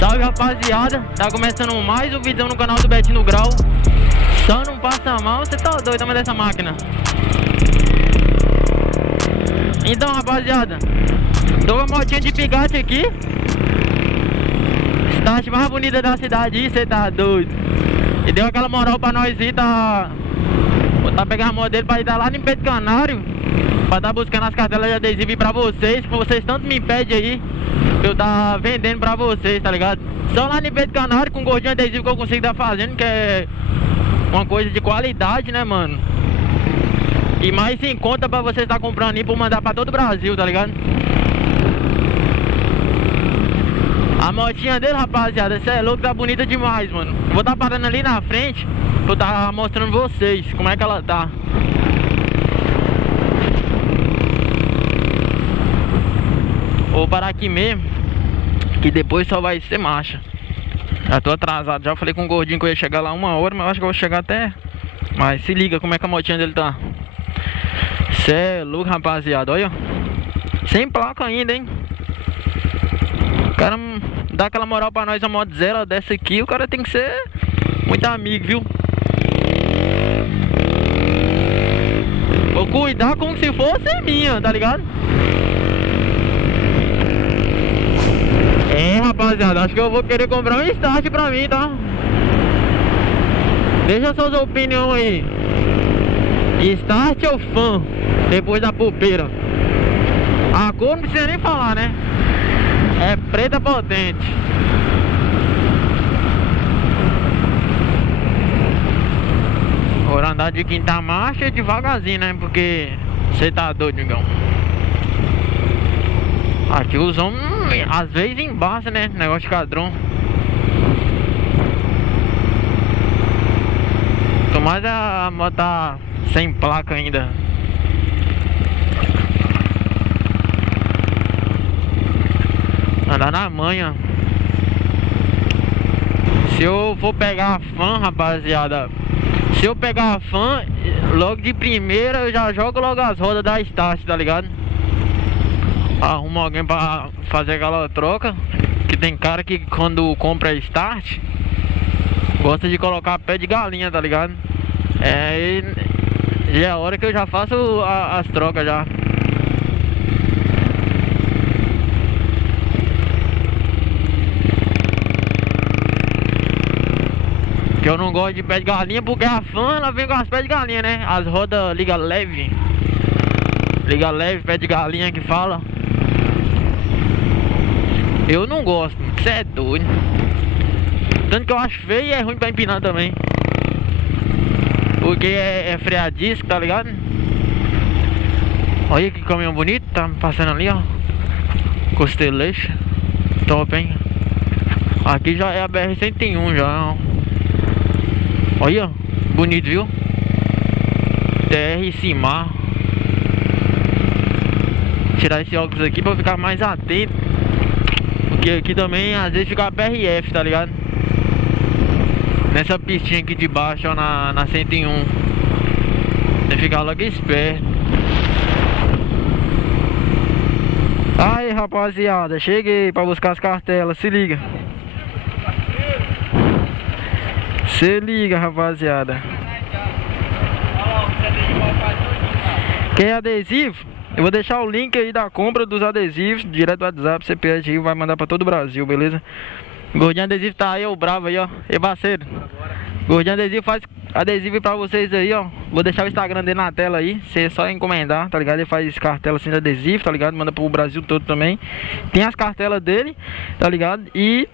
Salve, rapaziada, tá começando mais um vídeo no canal do Betinho no Grau. Só não passa mal, você tá doido, mas dessa máquina. Então, rapaziada, tô com a motinha de Picate aqui. Start mais bonita da cidade aí, você tá doido. E deu aquela moral pra nós ir, tá pegando a moto dele pra ir lá no Pedro Canário, pra tá buscando as cartelas de adesivo pra vocês, que vocês tanto me pedem aí, que eu tá vendendo pra vocês, tá ligado? Só lá no Pedro Canário com gordinho adesivo que eu consigo tá fazendo, que é uma coisa de qualidade, né, mano? E mais em conta pra vocês tá comprando aí pra mandar pra todo o Brasil, tá ligado? A motinha dele, rapaziada, cê é louco, tá bonita demais, mano. Vou tá parando ali na frente pra eu tá mostrando vocês como é que ela tá. Vou parar aqui mesmo, que depois só vai ser marcha. Já tô atrasado, já falei com o gordinho que eu ia chegar lá 1 hora, mas eu acho que eu vou chegar até. Mas se liga como é que a motinha dele tá. Cê é louco, rapaziada, olha. Sem placa ainda, hein. O cara dá aquela moral pra nós, a moto zero dessa aqui, o cara tem que ser muito amigo, viu? Vou cuidar como se fosse minha, tá ligado? É, rapaziada, acho que eu vou querer comprar um start pra mim, tá? Deixa suas opiniões aí. Start ou fã? Depois da pulpeira. A cor não precisa nem falar, né? É preta potente. Vou andar de quinta marcha devagarzinho, né? Porque você tá doido, Migão. Aqui os homens às vezes embaça, né? Negócio de cadrão. Mas a moto tá sem placa ainda. Andar na manha. Se eu for pegar a fã, rapaziada, se eu pegar a fã, logo de primeira eu já jogo logo as rodas da start, tá ligado? Arrumo alguém pra fazer aquela troca. Que tem cara que quando compra start gosta de colocar pé de galinha, tá ligado? É, e é a hora que eu já faço as trocas já. Que eu não gosto de pé de galinha porque a fã ela vem com as pés de galinha, né? As rodas liga leve. Liga leve, pé de galinha que fala. Eu não gosto, você é doido. Tanto que eu acho feio e é ruim pra empinar também. Porque é freadisco, tá ligado? Olha que caminhão bonito, tá passando ali, ó. Costeleixo. Top, hein? Aqui já é a BR-101 já, ó. Olha, bonito, viu? TR Cimar. Tirar esse óculos aqui pra eu ficar mais atento. Porque aqui também às vezes fica a PRF, tá ligado? Nessa pistinha aqui de baixo, ó, na 101. Tem que ficar logo esperto. Aí, rapaziada, cheguei pra buscar as cartelas, se liga. Se liga, rapaziada. Quer adesivo? Eu vou deixar o link aí da compra dos adesivos direto do WhatsApp, você pede aí, vai mandar pra todo o Brasil, beleza? Gordinho adesivo tá aí, o bravo aí, ó. E parceiro, Gordinho adesivo faz adesivo pra vocês aí, ó. Vou deixar o Instagram dele na tela aí, você só encomendar, tá ligado? Ele faz cartela assim de adesivo, tá ligado? Manda pro Brasil todo também. Tem as cartelas dele, tá ligado? E...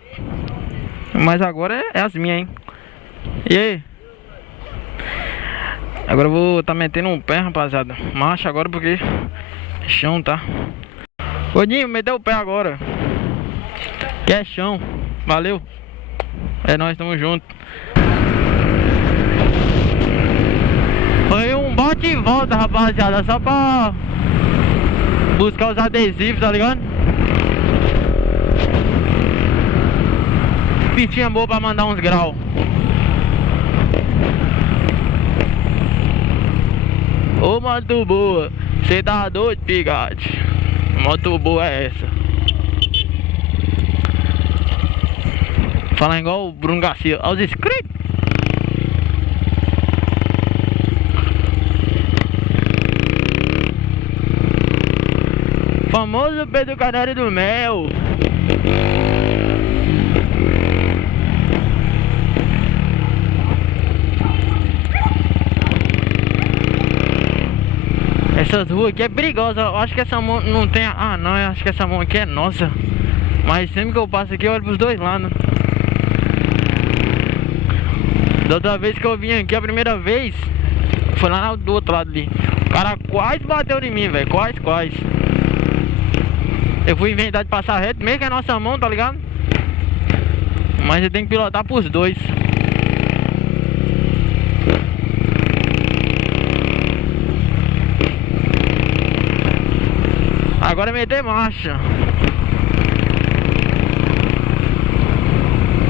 mas agora é as minhas, hein? E aí? Agora eu vou tá metendo um pé, rapaziada. Marcha agora porque chão, tá? Gordinho, meteu o pé agora. Que é chão. Valeu. É nóis, tamo junto. Foi um bate e volta, rapaziada. Só pra buscar os adesivos, tá ligado? Pistinha boa pra mandar uns graus. Ô moto boa, cê tá doido, Picate? Moto boa é essa? Falar igual o Bruno Garcia, aos inscritos. Famoso Pedro Canário do Mel. Essas ruas aqui é perigosa. Eu acho que essa mão não tem. Ah não, eu acho que essa mão aqui é nossa. Mas sempre que eu passo aqui eu olho pros dois lados. Da outra vez que eu vim aqui, a primeira vez, foi lá do outro lado ali. O cara quase bateu em mim, velho. Quase. Eu fui inventar de passar reto, mesmo que é nossa mão, tá ligado? Mas eu tenho que pilotar pros dois. Agora é meter marcha.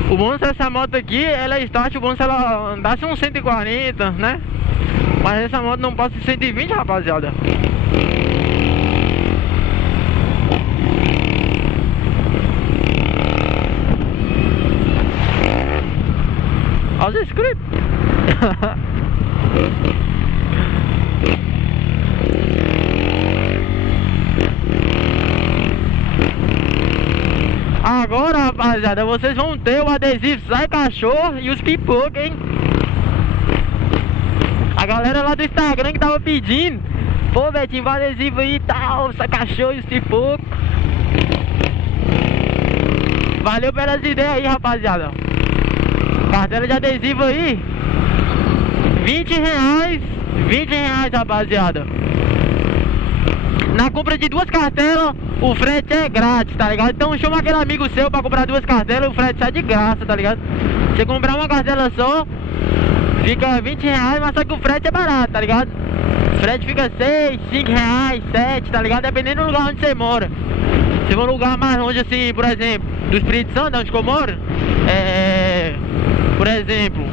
O bom dessa moto aqui, ela é start, o bom se ela andasse uns 140, né? Mas essa moto não passa de 120, rapaziada. Aos inscritos. Agora, rapaziada, vocês vão ter o adesivo Sai Cachorro e os pipocos, hein? A galera lá do Instagram que tava pedindo. Pô, Betinho, o adesivo aí e tal, Sai Cachorro e os pipocos. Valeu pelas ideias aí, rapaziada. Cartela de adesivo aí, R$20, rapaziada. Na compra de 2 cartelas, o frete é grátis, tá ligado? Então chama aquele amigo seu pra comprar 2 cartelas, o frete sai de graça, tá ligado? Você comprar uma cartela só, fica R$20, mas só que o frete é barato, tá ligado? O frete fica R$6, R$5, R$7, tá ligado? Dependendo do lugar onde você mora. Se for um lugar mais longe assim, por exemplo, do Espírito Santo, onde eu moro, por exemplo,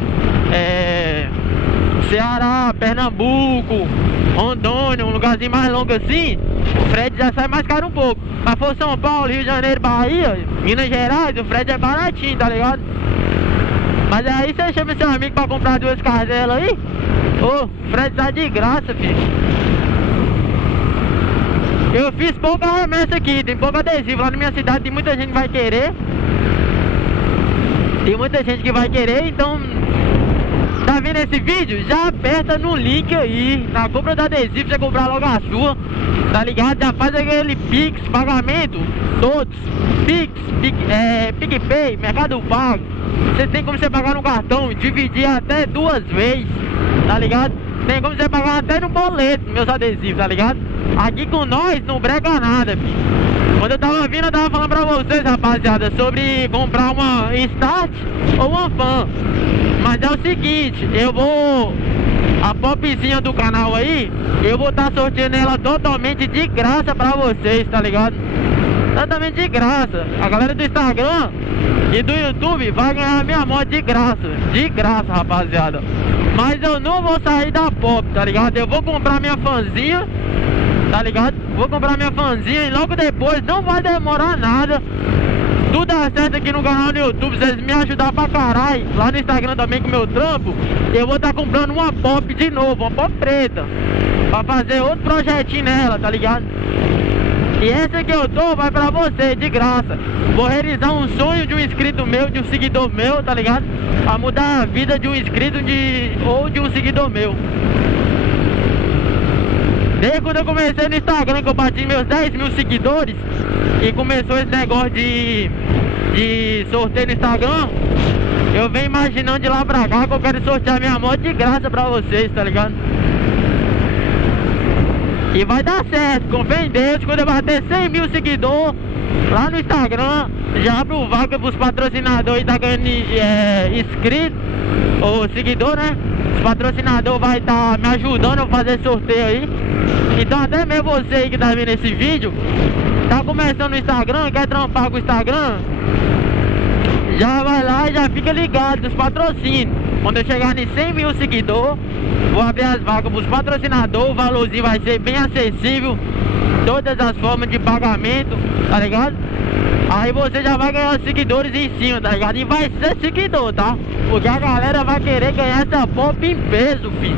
Ceará, Pernambuco, Rondônia, um lugarzinho mais longo assim, o frete já sai mais caro um pouco. Mas for São Paulo, Rio de Janeiro, Bahia, Minas Gerais, o frete é baratinho, tá ligado? Mas aí você chama seu amigo pra comprar 2 cartelas aí, ô, o frete sai de graça, filho. Eu fiz pouca remessa aqui, tem pouco adesivo. Lá na minha cidade tem muita gente que vai querer. Tem muita gente que vai querer, então tá vendo esse vídeo? Já aperta no link aí. Na compra do adesivo, você comprar logo a sua, tá ligado? Já faz aquele Pix, pagamento, todos. Pix, PicPay, Mercado Pago. Você tem como você pagar no cartão, dividir até 2 vezes, tá ligado? Tem como você pagar até no boleto, meus adesivos, tá ligado? Aqui com nós não brega nada, filho. Quando eu tava vindo, eu tava falando pra vocês, rapaziada, sobre comprar uma Start ou uma Fan. Mas é o seguinte, eu vou... A popzinha do canal aí, eu vou estar sorteando ela totalmente de graça pra vocês, tá ligado? Totalmente de graça. A galera do Instagram e do YouTube vai ganhar a minha moto de graça, rapaziada. Mas eu não vou sair da pop, tá ligado? Eu vou comprar minha fanzinha, tá ligado? Vou comprar minha fanzinha e logo depois, não vai demorar nada, tudo dá certo aqui no canal no YouTube, vocês me ajudar pra caralho. Lá no Instagram também com o meu trampo, eu vou estar comprando uma pop de novo, uma pop preta, pra fazer outro projetinho nela, tá ligado? E essa que eu tô vai pra você, de graça. Vou realizar um sonho de um inscrito meu, de um seguidor meu, tá ligado? A mudar a vida de um inscrito ou de um seguidor meu. Desde quando eu comecei no Instagram, que eu bati meus 10 mil seguidores, e começou esse negócio de sorteio no Instagram, eu venho imaginando de lá pra cá que eu quero sortear minha moto de graça pra vocês, tá ligado? E vai dar certo, com fé em Deus. Quando eu bater 100 mil seguidores lá no Instagram, já abro vaga pros patrocinadores e tá ganhando inscrito ou seguidor, né? Os patrocinadores vai estar me ajudando a fazer sorteio aí. Então até mesmo você aí que tá vendo esse vídeo, tá começando no Instagram, quer trampar com o Instagram, já vai lá e já fica ligado dos patrocínios. Quando eu chegar em 100 mil seguidores, vou abrir as vagas para os patrocinadores, o valorzinho vai ser bem acessível, todas as formas de pagamento, tá ligado? Aí você já vai ganhar os seguidores em cima, tá ligado? E vai ser seguidor, tá? Porque a galera vai querer ganhar essa pop em peso, filho.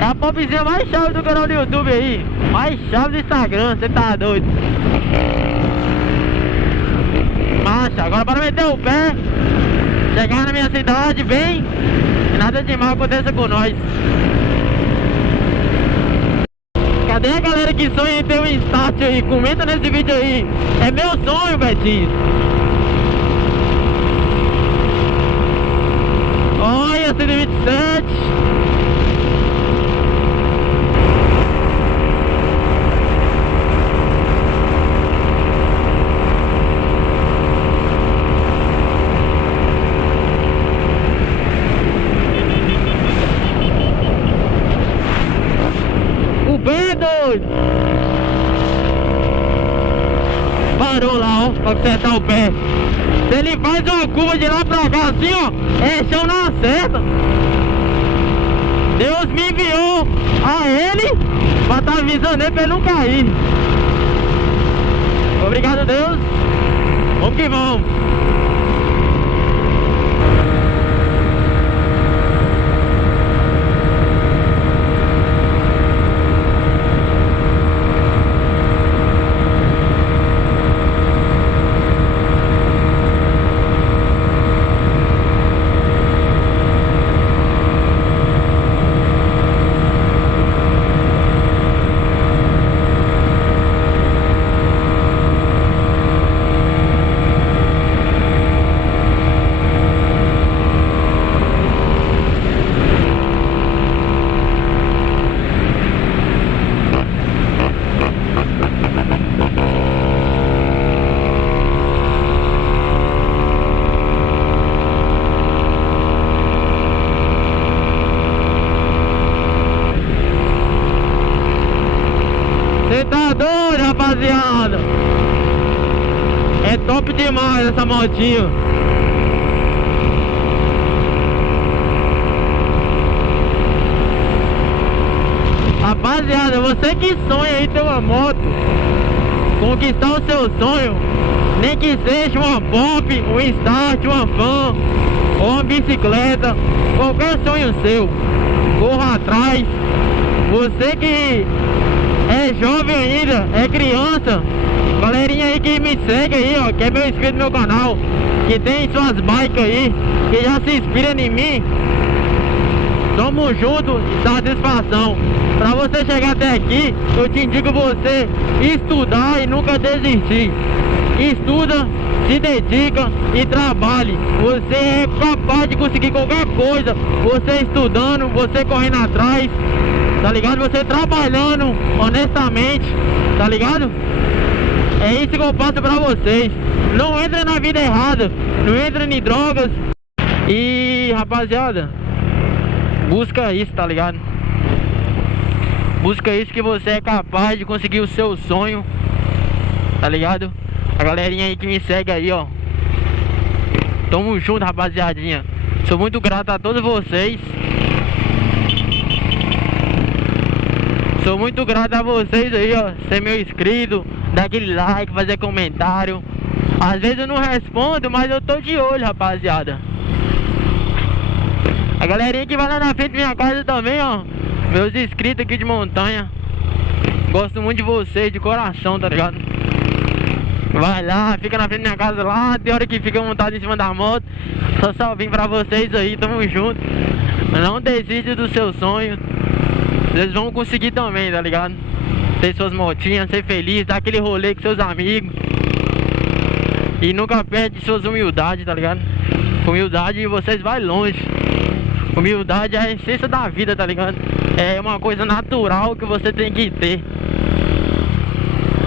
É a popzinha mais chave do canal do YouTube aí. Mais chave do Instagram, você tá doido. Marcha, agora para meter o pé. Chegar na minha cidade bem. E nada de mal aconteça com nós. Cadê a galera que sonha em ter um start aí? Comenta nesse vídeo aí. É meu sonho, Betinho. Olha, 127. O pé, doido. Parou lá, ó, pra acertar o pé. Se ele faz uma curva de lá pra cá assim, ó, é chão na seta. Deus me enviou a ele pra tá avisando ele pra ele não cair. Obrigado, Deus. Vamos que vamos. Cê tá doido, rapaziada? É top demais essa motinha. Rapaziada, você que sonha em ter uma moto, conquistar o seu sonho, nem que seja uma pop, um start, uma van ou uma bicicleta, qualquer sonho seu, corra atrás. Você que é jovem ainda, é criança, galerinha aí que me segue aí, ó, que é meu inscrito no meu canal, que tem suas bikes aí, que já se inspira em mim, tamo junto e satisfação. Pra você chegar até aqui, eu te indico você estudar e nunca desistir. Estuda, se dedica e trabalhe. Você é capaz de conseguir qualquer coisa, você estudando, você correndo atrás, tá ligado? Você trabalhando honestamente, tá ligado? É isso que eu passo pra vocês. Não entra na vida errada, não entra em drogas. E rapaziada, busca isso, tá ligado? Busca isso que você é capaz de conseguir o seu sonho, tá ligado? A galerinha aí que me segue aí, ó, tamo junto, rapaziadinha. Sou muito grato a todos vocês. Sou muito grato a vocês aí, ó, ser meu inscrito, dar aquele like, fazer comentário. Às vezes eu não respondo, mas eu tô de olho, rapaziada. A galerinha que vai lá na frente da minha casa também, ó, meus inscritos aqui de montanha. Gosto muito de vocês, de coração, tá ligado? Vai lá, fica na frente da minha casa lá, tem hora que fica montado em cima da moto. Só salvinho pra vocês aí, tamo junto. Não desiste do seu sonho. Vocês vão conseguir também, tá ligado? Ter suas motinhas, ser feliz, dar aquele rolê com seus amigos. E nunca perde suas humildades, tá ligado? Humildade vocês vai longe. Humildade é a essência da vida, tá ligado? É uma coisa natural que você tem que ter.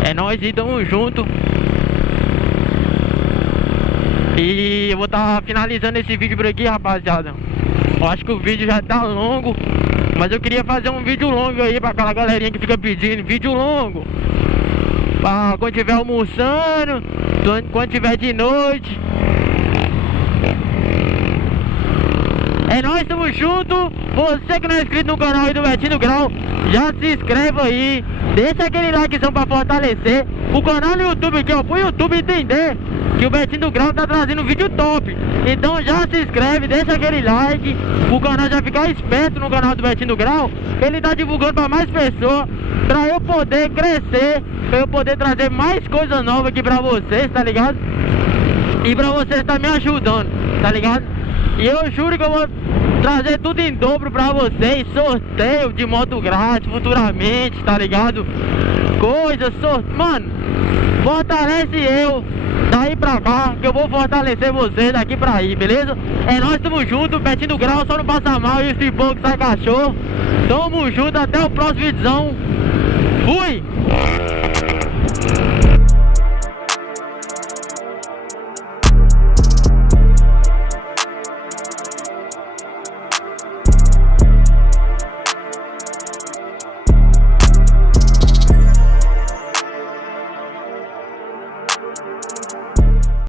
É nóis e tamo junto. E eu vou estar finalizando esse vídeo por aqui, rapaziada. Eu acho que o vídeo já tá longo, mas eu queria fazer um vídeo longo aí pra aquela galerinha que fica pedindo vídeo longo. Pra quando tiver almoçando, quando tiver de noite. É nóis, tamo junto. Você que não é inscrito no canal aí do Betinho do Grau, já se inscreve aí. Deixa aquele likezão pra fortalecer o canal no YouTube aqui, ó, pro YouTube entender que o Betinho do Grau tá trazendo vídeo top. Então já se inscreve, deixa aquele like, o canal já ficar esperto no canal do Betinho do Grau. Ele tá divulgando pra mais pessoas, pra eu poder crescer, pra eu poder trazer mais coisas novas aqui pra vocês, tá ligado? E pra vocês tá me ajudando, tá ligado? E eu juro que eu vou trazer tudo em dobro pra vocês. Sorteio de moto grátis futuramente, tá ligado? Coisas, mano, fortalece eu daí pra cá, que eu vou fortalecer vocês daqui pra aí, beleza? É nóis, tamo junto, Betinho do Grau, só não passa mal e esse pouco sai cachorro. Tamo junto, até o próximo vídeo. Fui!